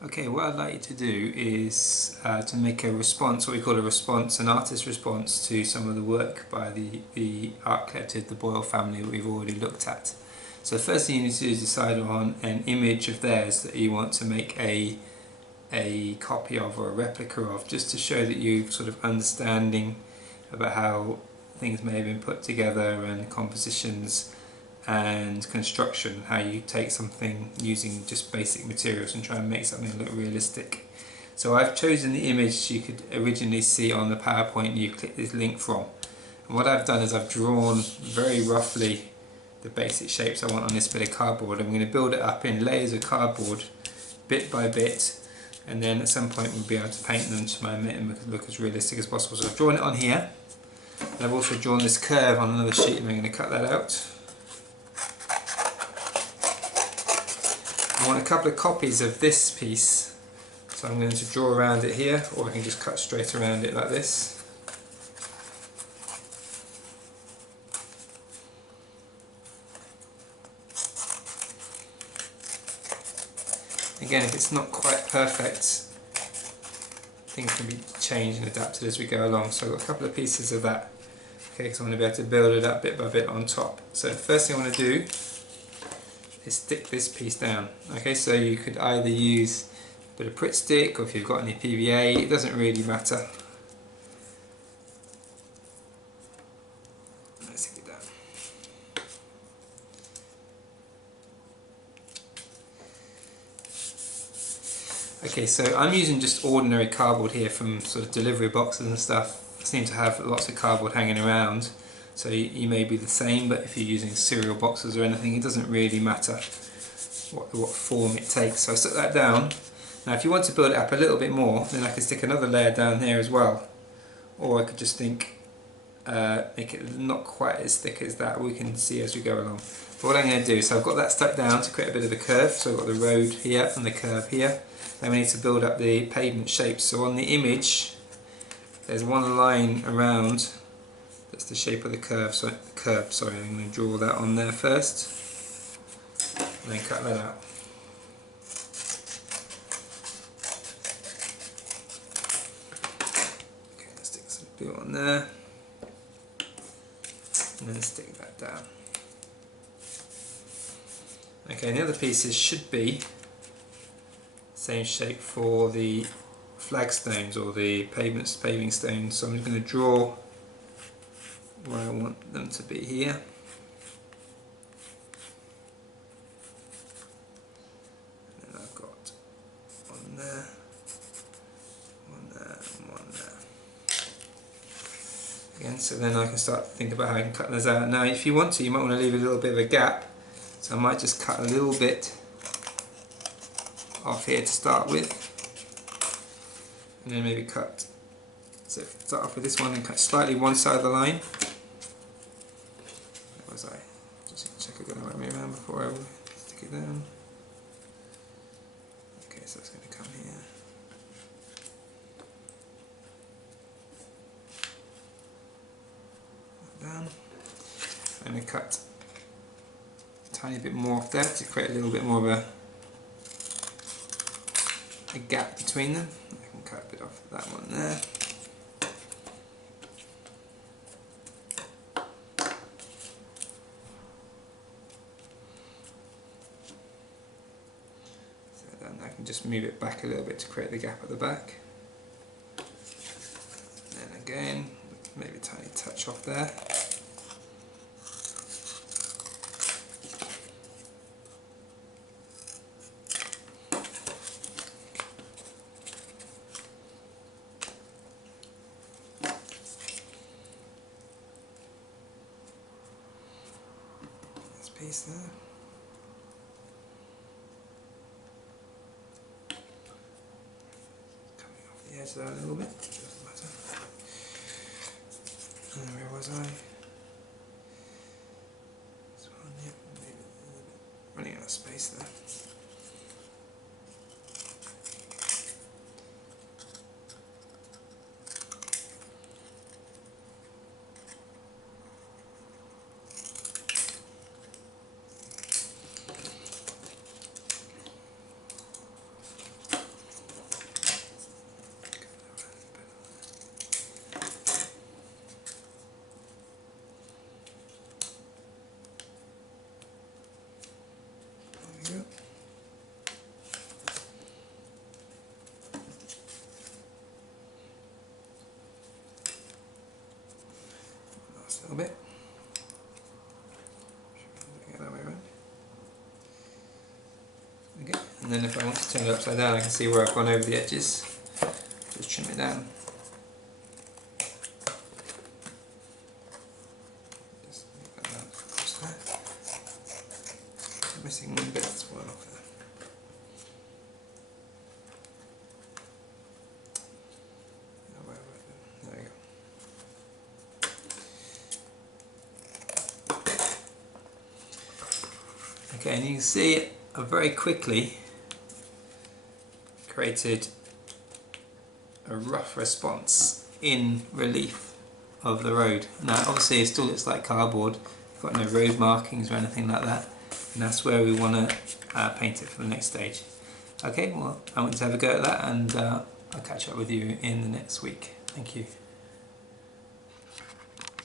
Okay, what I'd like you to do is to make a response, what we call a response, an artist response to some of the work by the art collective, the Boyle family, that we've already looked at. So the first thing you need to do is decide on an image of theirs that you want to make a copy of or a replica of, just to show that you're sort of understanding about how things may have been put together and compositions and construction, how you take something using just basic materials and try and make something look realistic. So I've chosen the image you could originally see on the PowerPoint you click this link from. And what I've done is I've drawn very roughly the basic shapes I want on this bit of cardboard. I'm going to build it up in layers of cardboard, bit by bit, and then at some point we'll be able to paint them to make them look as realistic as possible. So I've drawn it on here, and I've also drawn this curve on another sheet, and I'm going to cut that out. I want a couple of copies of this piece, so I'm going to draw around it here, or I can just cut straight around it like this. Again, if it's not quite perfect, things can be changed and adapted as we go along. So I've got a couple of pieces of that, okay, because I want to be able to build it up bit by bit on top. So the first thing I want to do is stick this piece down. Okay, so you could either use a bit of Pritt stick, or if you've got any PVA, it doesn't really matter. Let's stick it down. Okay, so I'm using just ordinary cardboard here from sort of delivery boxes and stuff. I seem to have lots of cardboard hanging around, so you may be the same, but if you're using cereal boxes or anything, it doesn't really matter what form it takes. So I stuck that down. Now if you want to build it up a little bit more, then I can stick another layer down here as well, or I could just make it not quite as thick as that. We can see as we go along. But what I'm going to do, so I've got that stuck down to create a bit of a curve, so I've got the road here and the curve here. Then we need to build up the pavement shapes. So on the image there's one line around that's the shape of the curve. So I'm going to draw that on there first and then cut that out. Okay, let's stick some glue on there and then stick that down. Okay, and the other pieces should be same shape for the flagstones or the paving stones. So I'm just going to draw where I want them to be here. And then I've got one there, one there, and one there. Again, so then I can start to think about how I can cut those out. Now if you want to, you might want to leave a little bit of a gap. So I might just cut a little bit off here to start with, and then maybe cut, so start off with this one and cut slightly one side of the line. Where was I? Just check I got the right way around before I stick it down. Okay, so it's going to come here. Down. I'm going to cut a tiny bit more off there to create a little bit more of a gap between them. I can cut a bit off that one there. So then I can just move it back a little bit to create the gap at the back. Then again, maybe a tiny touch off there. Piece there. Coming off the edge there a little bit, doesn't matter. And where was I? This one, yep, maybe a little bit. Running out of space there. And then if I want to turn it upside down, I can see where I've gone over the edges. Just trim it down. Just make that down across there. Missing one bit as well. There we go. Okay, and you can see I very quickly created a rough response in relief of the road. Now obviously it still looks like cardboard, got no road markings or anything like that, and that's where we want to paint it for the next stage. Okay, well I want to have a go at that, and I'll catch up with you in the next week. Thank you.